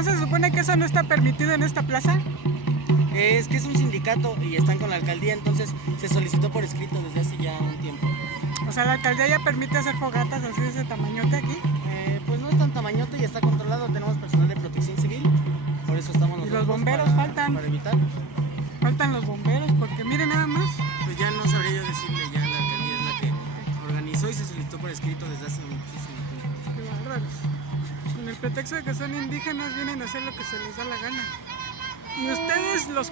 ¿No se supone que eso no está permitido en esta plaza? Es que es un sindicato y están con la alcaldía, entonces se solicitó por escrito desde hace ya un tiempo. O sea, la alcaldía ya permite hacer fogatas así de ese tamañote aquí. Pues no es tan tamañote y está controlado, tenemos personal de protección civil, por eso estamos Y nosotros. los bomberos para, faltan. Para evitar. Faltan los bomberos, porque miren nada más. Pues ya no sabría yo decirle, ya la alcaldía es la que organizó y se solicitó por escrito desde hace muchísimo tiempo. Qué bárbaros. Con el pretexto de que son indígenas vienen a hacer lo que se les da la gana. Y ustedes, los